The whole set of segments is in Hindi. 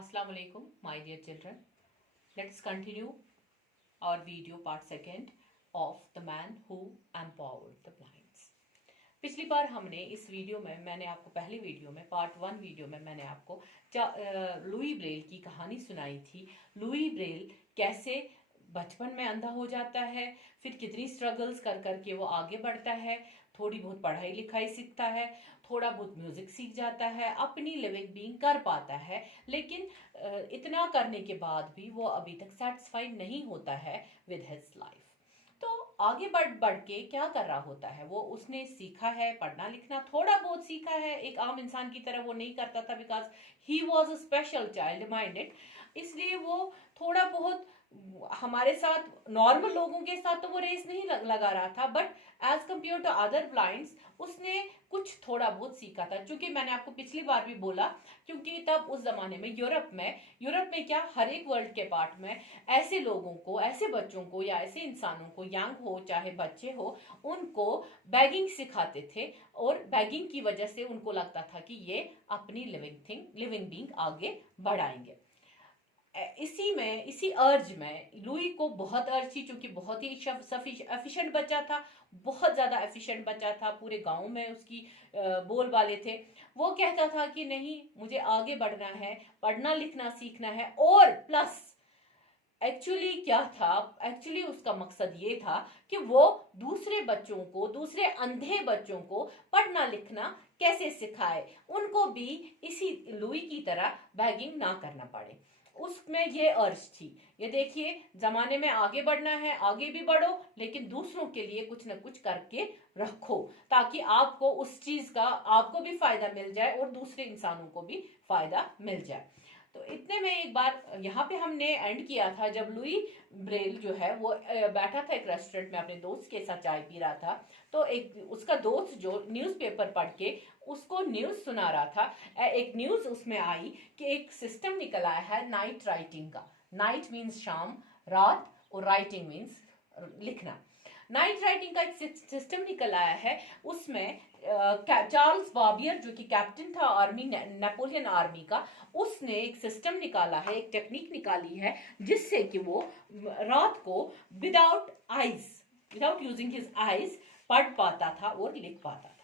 Assalamu alaikum, my dear children. Let's continue our video part second of the man who empowered the blinds. पिछली बार हमने इस वीडियो में मैंने आपको पहली वीडियो में पार्ट वन वीडियो में मैंने आपको लुई ब्रेल की कहानी सुनाई थी। लुई ब्रेल कैसे बचपन में अंधा हो जाता है, फिर कितनी स्ट्रगल्स कर करके वो आगे बढ़ता है, थोड़ी बहुत पढ़ाई लिखाई सीखता है, थोड़ा बहुत म्यूजिक सीख जाता है, अपनी लिविंग बीइंग कर पाता है। लेकिन इतना करने के बाद भी वो अभी तक सेटिस्फाइड नहीं होता है विद हिज लाइफ। तो आगे बढ़ बढ़ के क्या कर रहा होता है, वो उसने सीखा है पढ़ना लिखना, थोड़ा बहुत सीखा है, एक आम इंसान की तरह वो नहीं करता था because he was a special child minded. इसलिए वो थोड़ा बहुत हमारे साथ नॉर्मल लोगों के साथ तो वो रेस नहीं लगा रहा था, but as compare to other blinds उसने कुछ थोड़ा बहुत सीखा था। क्योंकि मैंने आपको पिछली बार भी बोला, क्योंकि तब उस जमाने में यूरोप में क्या हर एक वर्ल्ड के पार्ट में ऐसे लोगों को, ऐसे बच्चों को या ऐसे इंसानों को, यंग हो चाहे बच्चे हो, उनको बैगिंग सिखाते थे और बैगिंग की वजह से उनको लगता था कि ये अपनी लिविंग बीइंग आगे बढ़ाएंगे। इसी अर्ज में लुई को बहुत अर्ज थी, क्योंकि बहुत ही एफिशिएंट बच्चा था, बहुत ज्यादा एफिशिएंट बच्चा था, पूरे गांव में उसकी बोल वाले थे। वो कहता था कि नहीं, मुझे आगे बढ़ना है, पढ़ना लिखना सीखना है, और प्लस एक्चुअली क्या था, एक्चुअली उसका मकसद ये था कि वो दूसरे बच्चों को, दूसरे अंधे बच्चों को पढ़ना लिखना कैसे सिखाए, उनको भी इसी लुई की तरह बैगिंग ना करना पड़े। उसमें ये अर्ज थी, ये देखिए जमाने में आगे बढ़ना है, आगे भी बढ़ो, लेकिन दूसरों के लिए कुछ न कुछ करके रखो, ताकि आपको उस चीज का आपको भी फायदा मिल जाए और दूसरे इंसानों को भी फायदा मिल जाए। तो इतने में एक बार यहाँ पे हमने एंड किया था जब लुई ब्रेल जो है वो बैठा था एक रेस्टोरेंट में अपने दोस्त के साथ चाय पी रहा था। तो एक उसका दोस्त जो न्यूज़पेपर पढ़ के उसको न्यूज सुना रहा था, एक न्यूज उसमें आई कि एक सिस्टम निकल आया है नाइट राइटिंग का। नाइट मीन्स शाम, रात, और राइटिंग मीन्स लिखना। नाइट राइटिंग का एक सिस्टम निकल आया है। उसमें चार्ल्स बाबियर जो कि कैप्टन था आर्मी, नेपोलियन आर्मी का, उसने एक सिस्टम निकाला है, एक टेक्निक निकाली है, जिससे कि वो रात को विदाउट यूजिंग हिज आईज पढ़ पाता था और लिख पाता था।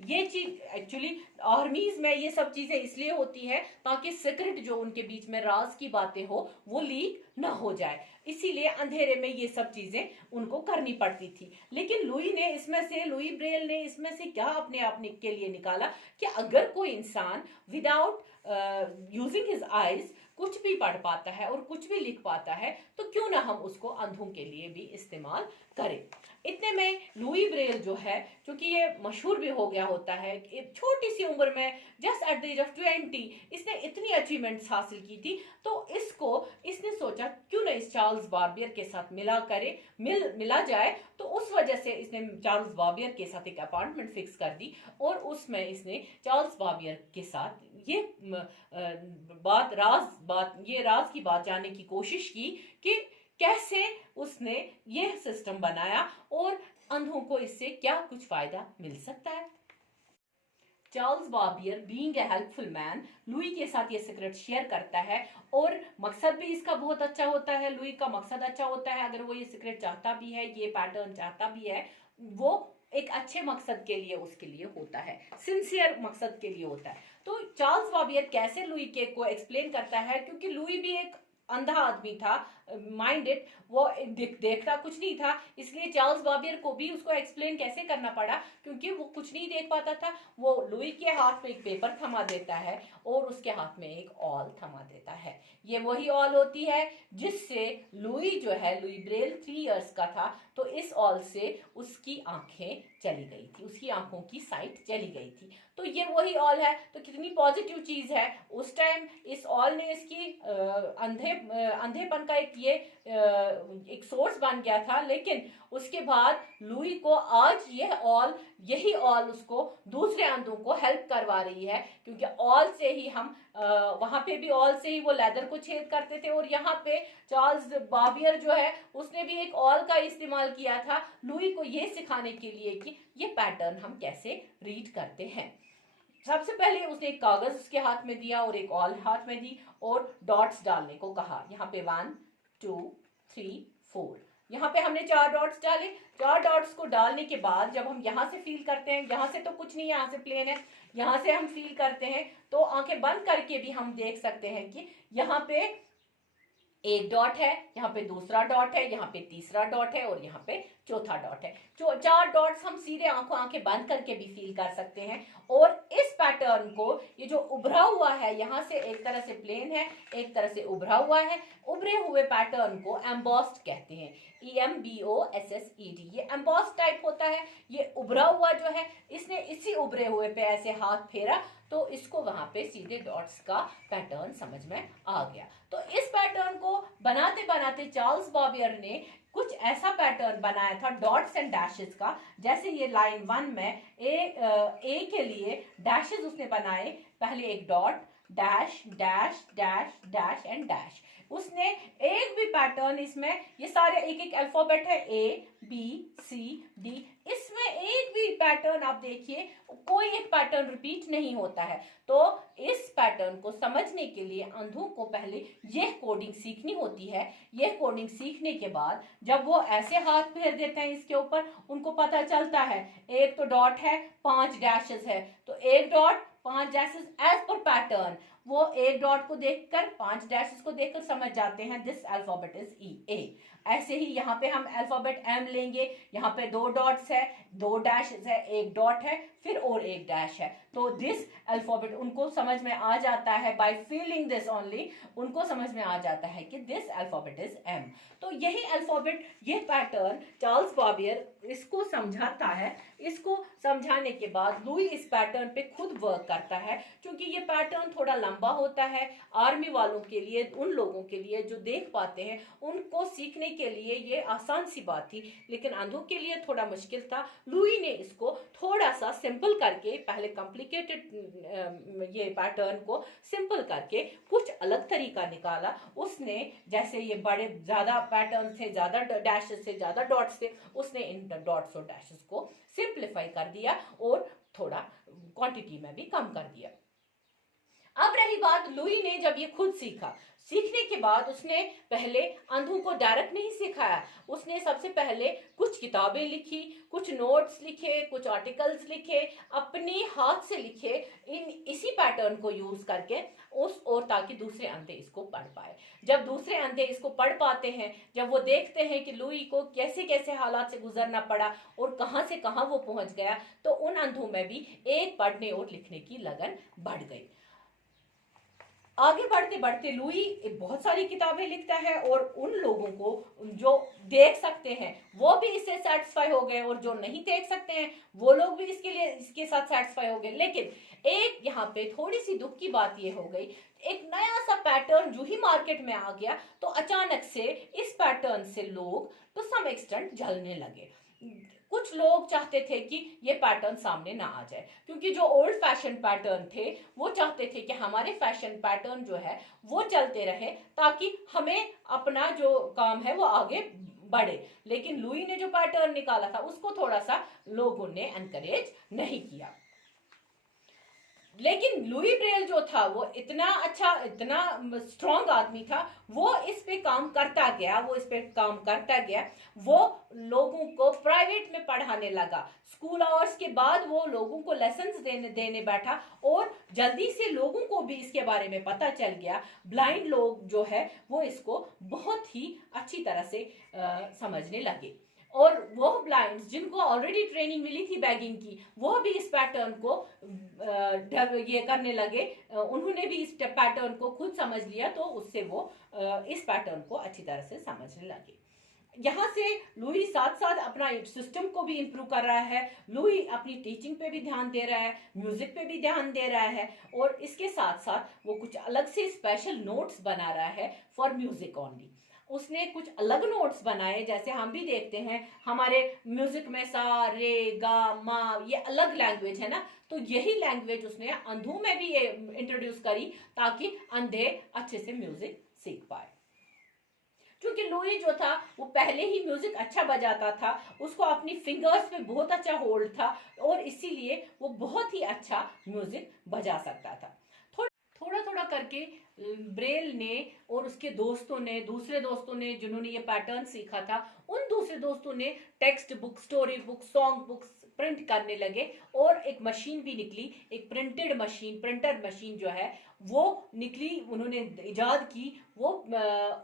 ये चीज एक्चुअली आर्मीज में ये सब चीजें इसलिए होती है ताकि सीक्रेट जो उनके बीच में राज की बातें हो वो लीक ना हो जाए, इसीलिए अंधेरे में ये सब चीजें उनको करनी पड़ती थी। लेकिन लुई ब्रेल ने इसमें से क्या अपने आप के लिए निकाला कि अगर कोई इंसान विदाउट यूजिंग हिज आईज कुछ भी पढ़ पाता है और कुछ भी लिख पाता है, तो क्यों ना हम उसको अंधों के लिए भी इस्तेमाल करें। इतने में लुई ब्रेल जो है, क्योंकि ये मशहूर भी हो गया होता है, एक छोटी सी उम्र में just at the age of 20 इसने इतनी अचीवमेंट्स हासिल की थी। तो इसने सोचा क्यों ना इस चार्ल्स बार्बियर के साथ मिला जाए। तो उस वजह से इसने चार्ल्स बार्बियर के साथ एक अपॉइंटमेंट फिक्स कर दी और उसमें इसने चार्ल्स बार्बियर के साथ ये राज की बात जानने की कोशिश की कि कैसे उसने ये सिस्टम बनाया और अंधों को इससे क्या कुछ फायदा मिल सकता है। Charles Barbier being a helpful man Louis के साथ ये सीक्रेट शेयर करता है, और मकसद भी इसका बहुत अच्छा होता है। लुई का मकसद अच्छा होता है, अगर वो ये सीक्रेट चाहता भी है, ये पैटर्न चाहता भी है, वो एक अच्छे मकसद के लिए उसके लिए होता है, सिंसियर मकसद के लिए होता है। तो चार्ल्स बार्बियर कैसे लुई के को एक्सप्लेन करता है, क्योंकि लुई भी एक अंधा आदमी था, माइंडेड, वो देखता कुछ नहीं था, इसलिए चार्ल्स बार्बियर को भी उसको एक्सप्लेन कैसे करना पड़ा, क्योंकि वो कुछ नहीं देख पाता था। वो लुई के हाथ में एक पेपर थमा देता है और उसके हाथ में एक ऑल थमा देता है। ये वही ऑल होती है जिससे लुई ब्रेल 3 इयर्स का था, तो इस ऑल से उसकी आंखें चली गई थी, उसकी आंखों की साइट चली गई थी। तो ये वही ऑल है, तो कितनी पॉजिटिव चीज है। उस टाइम इस ऑल ने इसकी अंधेपन का एक सोर्स बन गया था, लेकिन उसके बाद लुई को आज यही ऑल उसको दूसरे अंधों को हेल्प करवा रही है, क्योंकि ऑल से ही हम वहां पे भी ऑल से ही वो लेदर को छेद करते थे, और यहाँ पे चार्ल्स बार्बियर जो है उसने भी एक ऑल का इस्तेमाल किया था लुई को ये सिखाने के लिए कि ये पैटर्न हम कैसे रीड करते हैं। सबसे पहले उसने एक कागज उसके हाथ में दिया और एक ऑल हाथ में दी और डॉट्स डालने को कहा। यहाँ पे 1 2 3 4, यहाँ पे हमने 4 डॉट्स डाले। 4 डॉट्स को डालने के बाद जब हम यहाँ से फील करते हैं, यहाँ से तो कुछ नहीं है, यहाँ से प्लेन है, यहाँ से हम फील करते हैं तो आंखें बंद करके भी हम देख सकते हैं कि यहाँ पे एक डॉट है, यहाँ पे दूसरा डॉट है, यहाँ पे तीसरा डॉट है और यहाँ पे चौथा डॉट है। 4 डॉट्स हम सीधे आंखें बंद करके भी फील कर सकते हैं। और इस पैटर्न को, ये जो उभरा हुआ है, यहाँ से एक तरह से प्लेन है, एक तरह से उभरा हुआ है, उभरे हुए पैटर्न को एम्बॉस्ड कहते हैं, EMBOSSED। ये एम्बॉस्ड टाइप होता है। ये उभरा हुआ जो है, इसने इसी उभरे हुए पे ऐसे हाथ फेरा तो इसको वहां पे सीधे डॉट्स का पैटर्न समझ में आ गया। तो इस पैटर्न को बनाते बनाते चार्ल्स बॉबियर ने कुछ ऐसा पैटर्न बनाया था डॉट्स एंड डैशेस का। जैसे ये लाइन 1 में ए के लिए डैशेस उसने बनाए, पहले एक dot, dash dash dash dash and dash. उसने एक भी पैटर्न इसमें, ये सारे एक एक अल्फाबेट है, ABCD, इसमें एक भी पैटर्न आप देखिए कोई एक पैटर्न रिपीट नहीं होता है। तो इस पैटर्न को समझने के लिए अंधों को पहले यह कोडिंग सीखनी होती है। यह कोडिंग सीखने के बाद जब वो ऐसे हाथ फेर देते हैं इसके ऊपर, उनको पता चलता है एक तो डॉट है, 5 डैशेस है, तो एक dot 5 dashes as per pattern. वो एक डॉट को देखकर, 5 डैशेस को देखकर समझ जाते हैं दिस अल्फाबेट इज EA। ऐसे ही यहाँ पे हम अल्फाबेट M लेंगे, यहाँ पे 2 डॉट्स है, 2 डैशेस है, एक डॉट है, फिर और एक डैश है, तो दिस अल्फाबेट उनको समझ में आ जाता है। बाय फीलिंग दिस ओनली उनको समझ में आ जाता है कि दिस अल्फाबेट इज M। तो यही अल्फाबेट, ये पैटर्न चार्ल्स बॉबियर इसको समझाता है। इसको समझाने के बाद लुई इस पैटर्न पे खुद वर्क करता है, क्योंकि ये पैटर्न थोड़ा लंबा होता है। आर्मी वालों के लिए, उन लोगों के लिए जो देख पाते हैं, उनको सीखने के लिए ये आसान सी बात थी, लेकिन अंधों के लिए थोड़ा मुश्किल था। लुई ने इसको थोड़ा सा सिंपल करके, पहले कॉम्प्लिकेटेड ये पैटर्न को सिंपल करके कुछ अलग तरीका निकाला उसने। जैसे ये बड़े ज्यादा पैटर्न थे, ज्यादा डैशेस थे, ज्यादा डॉट्स थे, उसने इन डॉट्स और डैशेस को सिंप्लीफाई कर दिया और थोड़ा क्वांटिटी में भी कम कर दिया। अब रही बात, लुई ने जब ये खुद सीखा, सीखने के बाद उसने पहले अंधों को डायरेक्ट नहीं सिखाया। उसने सबसे पहले कुछ किताबें लिखी, कुछ नोट्स लिखे, कुछ आर्टिकल्स लिखे, अपने हाथ से लिखे, इसी पैटर्न को यूज करके और ताकि दूसरे अंधे इसको पढ़ पाए। जब दूसरे अंधे इसको पढ़ पाते हैं, जब वो देखते हैं कि लुई को कैसे कैसे हालात से गुजरना पड़ा और कहां से कहां वो पहुंच गया, तो उन अंधों में भी एक पढ़ने और लिखने की लगन बढ़ गई। आगे बढ़ते बढ़ते लुई बहुत सारी किताबें लिखता है और उन लोगों को जो देख सकते हैं वो भी इससे सेटिस्फाई हो गए और जो नहीं देख सकते हैं वो लोग भी इसके साथ सेटिस्फाई हो गए। लेकिन एक यहाँ पे थोड़ी सी दुख की बात ये हो गई, एक नया सा पैटर्न जो ही मार्केट में आ गया तो अचानक से इस पैटर्न से लोग टू सम एक्सटेंट जलने लगे। कुछ लोग चाहते थे कि ये पैटर्न सामने ना आ जाए, क्योंकि जो ओल्ड फैशन पैटर्न थे वो चाहते थे कि हमारे फैशन पैटर्न जो है वो चलते रहे ताकि हमें अपना जो काम है वो आगे बढ़े। लेकिन लुई ने जो पैटर्न निकाला था उसको थोड़ा सा लोगों ने एनकरेज नहीं किया। लेकिन लुई ब्रेल जो था वो इतना अच्छा, इतना स्ट्रॉन्ग आदमी था, वो इस पे काम करता गया, वो लोगों को प्राइवेट में पढ़ाने लगा। स्कूल आवर्स के बाद वो लोगों को लेसन्स देने बैठा और जल्दी से लोगों को भी इसके बारे में पता चल गया। ब्लाइंड लोग जो है वो इसको बहुत ही अच्छी तरह से समझने लगे और वो ब्लाइंड्स जिनको ऑलरेडी ट्रेनिंग मिली थी बैगिंग की, वो भी इस पैटर्न को ये करने लगे। उन्होंने भी इस पैटर्न को खुद समझ लिया, तो उससे वो इस पैटर्न को अच्छी तरह से समझने लगे। यहाँ से लुई साथ साथ अपना सिस्टम को भी इम्प्रूव कर रहा है। लुई अपनी टीचिंग पे भी ध्यान दे रहा है, म्यूजिक पे भी ध्यान दे रहा है और इसके साथ साथ वो कुछ अलग से स्पेशल नोट्स बना रहा है फॉर म्यूजिक ओनली। उसने कुछ अलग नोट्स बनाए, जैसे हम भी देखते हैं हमारे म्यूजिक में सा रे गा मा, ये अलग लैंग्वेज है ना, तो यही लैंग्वेज उसने अंधों में भी इंट्रोड्यूस करी ताकि अंधे अच्छे से म्यूजिक सीख पाए। क्योंकि लुई जो था वो पहले ही म्यूजिक अच्छा बजाता था, उसको अपनी फिंगर्स पे बहुत अच्छा होल्ड था और इसीलिए वो बहुत ही अच्छा म्यूजिक बजा सकता था। थोड़ा थोड़ा करके ब्रेल ने और उसके दोस्तों ने, दूसरे दोस्तों ने जिन्होंने ये पैटर्न सीखा था, उन दूसरे दोस्तों ने text book, story book, song books print करने लगे और एक मशीन भी निकली, एक प्रिंटेड मशीन, प्रिंटर मशीन जो है वो निकली, उन्होंने इजाद की। वो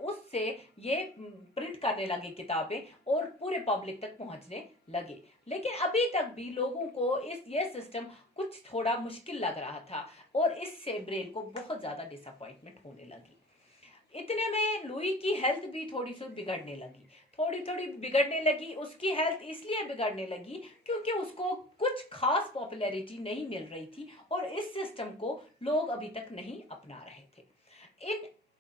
उससे ये प्रिंट करने लगे किताबें और पूरे पब्लिक तक पहुंचने लगे। लेकिन अभी तक भी लोगों को ये सिस्टम कुछ थोड़ा मुश्किल लग रहा था और इससे ब्रेल को बहुत ज्यादा डिसअपॉइंटमेंट होने लगी। इतने में लुई की हेल्थ भी थोड़ी सी बिगड़ने लगी, थोड़ी थोड़ी बिगड़ने लगी। उसकी हेल्थ इसलिए बिगड़ने लगी क्योंकि उसको कुछ खास पॉपुलैरिटी नहीं मिल रही थी और इस सिस्टम को लोग अभी तक नहीं अपना रहे थे।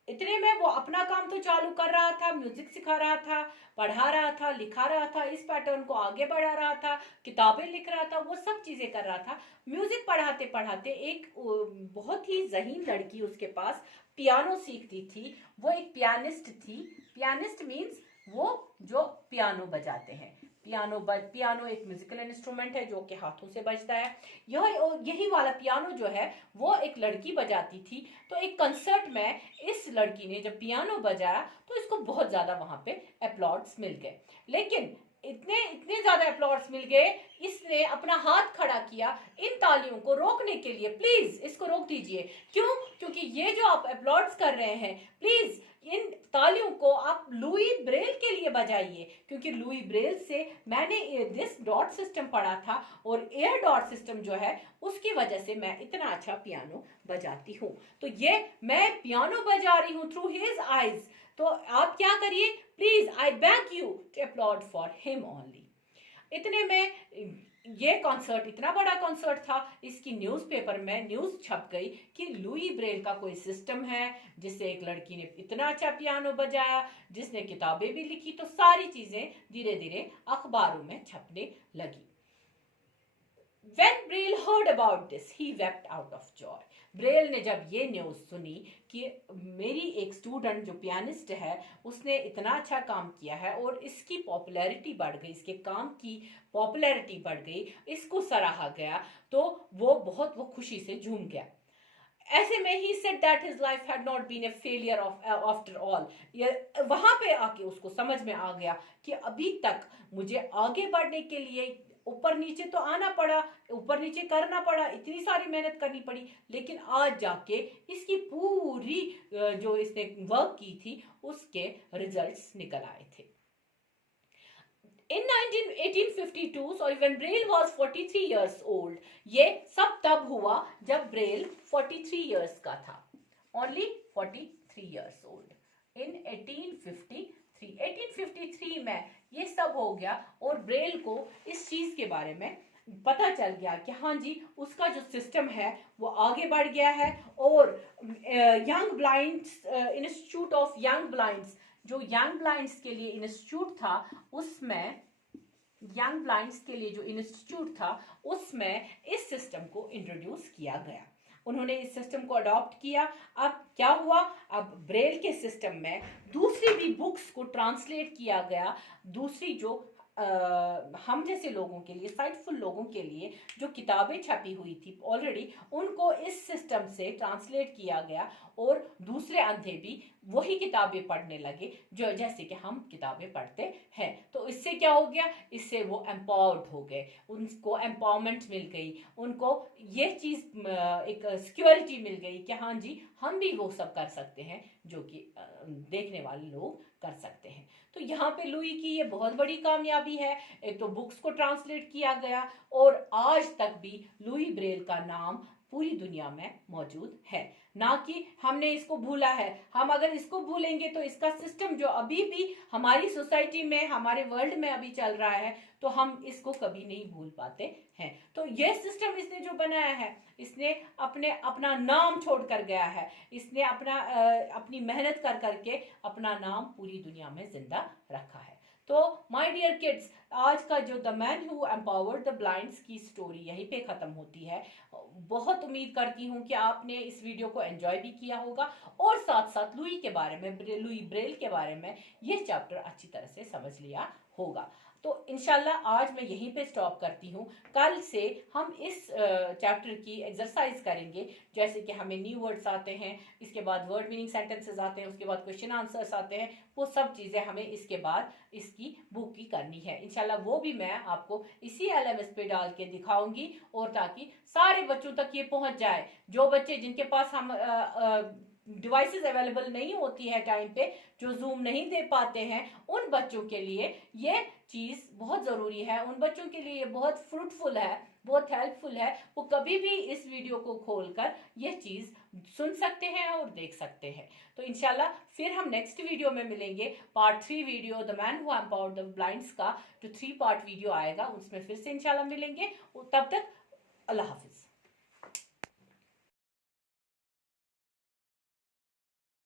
इतने में वो अपना काम तो चालू कर रहा था, म्यूजिक सिखा रहा था, पढ़ा रहा था, लिखा रहा था, इस पैटर्न को आगे बढ़ा रहा था, किताबें लिख रहा था, वो सब चीजें कर रहा था। म्यूजिक पढ़ाते पढ़ाते एक बहुत ही ज़हीन लड़की उसके पास पियानो सीखती थी। वो एक पियानिस्ट थी। पियानिस्ट मीन्स वो जो पियानो बजाते हैं। पियानो एक म्यूजिकल इंस्ट्रूमेंट है जो कि हाथों से बजता है। यही वाला पियानो जो है वो एक लड़की बजाती थी। तो एक कंसर्ट में इस लड़की ने जब पियानो बजाया तो इसको बहुत ज्यादा वहां पे अप्लॉड्स मिल गए। लेकिन इतने इतने ज्यादा अप्लॉड्स मिल गए, इसने अपना हाथ खड़ा किया इन तालियों को रोकने के लिए। प्लीज इसको रोक दीजिए। क्यों? क्योंकि ये जो आप अप्लॉड्स कर रहे हैं, प्लीज इन तालियों को आप लुई ब्रेल के लिए बजाइए, क्योंकि लुई ब्रेल से मैंने दिस डॉट सिस्टम पढ़ा था और एयर डॉट सिस्टम जो है उसकी वजह से मैं इतना अच्छा पियानो बजाती हूँ। तो ये मैं पियानो बजा रही हूँ थ्रू हिज आईज। तो आप क्या करिए, please I beg you to upload for him only. इतने में ये कॉन्सर्ट इतना बड़ा कॉन्सर्ट था, इसकी न्यूज़पेपर में न्यूज़ छप गई कि लुई ब्रेल का कोई सिस्टम है जिससे एक लड़की ने इतना अच्छा पियानो बजाया, जिसने किताबें भी लिखी। तो सारी चीजें धीरे धीरे अखबारों में छपने लगी। When Braille heard about this, he wept out of joy. Braille ने जब ये न्यूज़ सुनी कि मेरी एक स्टूडेंट जो पियानिस्ट है उसने इतना अच्छा काम किया है और इसकी पॉपुलैरिटी बढ़ गई, इसके काम की पॉपुलैरिटी बढ़ गई, इसको सराहा गया, तो वो खुशी से झूम गया। ऐसे में ही said that his life had not been a failure after all. वहां पे आके उसको समझ में आ गया कि अभी तक मुझे आगे बढ़ने के लिए ऊपर नीचे तो आना पड़ा, ऊपर नीचे करना पड़ा, इतनी सारी मेहनत करनी पड़ी, लेकिन आज जाके इसकी पूरी जो इसने वर्क की थी उसके रिजल्ट्स निकल आए थे। In 1852, sorry, when Braille was 43 years old, ये सब तब हुआ जब ब्रेल 43 years का था, only 43 years old. In 1853 में ये सब हो गया और ब्रेल को इस चीज के बारे में पता चल गया कि हाँ जी उसका जो सिस्टम है वो आगे बढ़ गया है। और young blinds institute of young blinds, जो यंग ब्लाइंड्स के लिए इंस्टीट्यूट था, उसमें यंग ब्लाइंड्स के लिए जो इंस्टीट्यूट था उसमें इस सिस्टम को इंट्रोड्यूस किया गया। उन्होंने इस सिस्टम को अडॉप्ट किया। अब क्या हुआ, अब ब्रेल के सिस्टम में दूसरी भी बुक्स को ट्रांसलेट किया गया। दूसरी जो हम जैसे लोगों के लिए, साइटफुल लोगों के लिए जो किताबें छपी हुई थी ऑलरेडी, उनको इस सिस्टम से ट्रांसलेट किया गया और दूसरे अंधे भी वही किताबें पढ़ने लगे जो जैसे कि हम किताबें पढ़ते हैं। तो इससे क्या हो गया, इससे वो एम्पावर्ड हो गए, उनको एम्पावरमेंट मिल गई, उनको ये चीज़ एक सिक्योरिटी मिल गई कि हाँ जी हम भी वो सब कर सकते हैं जो कि देखने वाले लोग कर सकते हैं। तो यहाँ पे लुई की ये बहुत बड़ी कामयाबी है। एक तो बुक्स को ट्रांसलेट किया गया और आज तक भी लुई ब्रेल का नाम पूरी दुनिया में मौजूद है, ना कि हमने इसको भूला है। हम अगर इसको भूलेंगे तो इसका सिस्टम जो अभी भी हमारी सोसाइटी में, हमारे वर्ल्ड में अभी चल रहा है, तो हम इसको कभी नहीं भूल पाते हैं। तो ये सिस्टम इसने जो बनाया है, इसने अपना नाम छोड़ कर गया है, इसने अपनी मेहनत कर करके अपना नाम पूरी दुनिया में जिंदा रखा है। तो माय डियर किड्स, आज का जो the man who empowered the blinds की स्टोरी यहीं पे खत्म होती है। बहुत उम्मीद करती हूँ कि आपने इस वीडियो को एंजॉय भी किया होगा और साथ साथ लुई के बारे में, लुई ब्रेल के बारे में ये चैप्टर अच्छी तरह से समझ लिया होगा। तो इंशाल्लाह आज मैं यहीं पे स्टॉप करती हूँ। कल से हम इस चैप्टर की एक्सरसाइज करेंगे, जैसे कि हमें न्यू वर्ड्स आते हैं, इसके बाद वर्ड मीनिंग सेंटेंसेस आते हैं, उसके बाद क्वेश्चन आंसर्स आते हैं, वो सब चीज़ें हमें इसके बाद इसकी बुक की करनी है। इंशाल्लाह वो भी मैं आपको इसी LMS पे डाल के दिखाऊंगी, और ताकि सारे बच्चों तक ये पहुंच जाए। जो बच्चे जिनके पास हम डिवाइसेस अवेलेबल नहीं होती है टाइम पे, जो जूम नहीं दे पाते हैं, उन बच्चों के लिए ये चीज़ बहुत ज़रूरी है। उन बच्चों के लिए बहुत फ्रूटफुल है, बहुत हेल्पफुल है। वो कभी भी इस वीडियो को खोलकर ये चीज़ सुन सकते हैं और देख सकते हैं। तो इंशाल्लाह फिर हम नेक्स्ट वीडियो में मिलेंगे। Part 3 video the man who empowered the blinds का जो 3 पार्ट वीडियो आएगा, उसमें फिर से इंशाल्लाह मिलेंगे। तब तक अल्लाह हाफिज।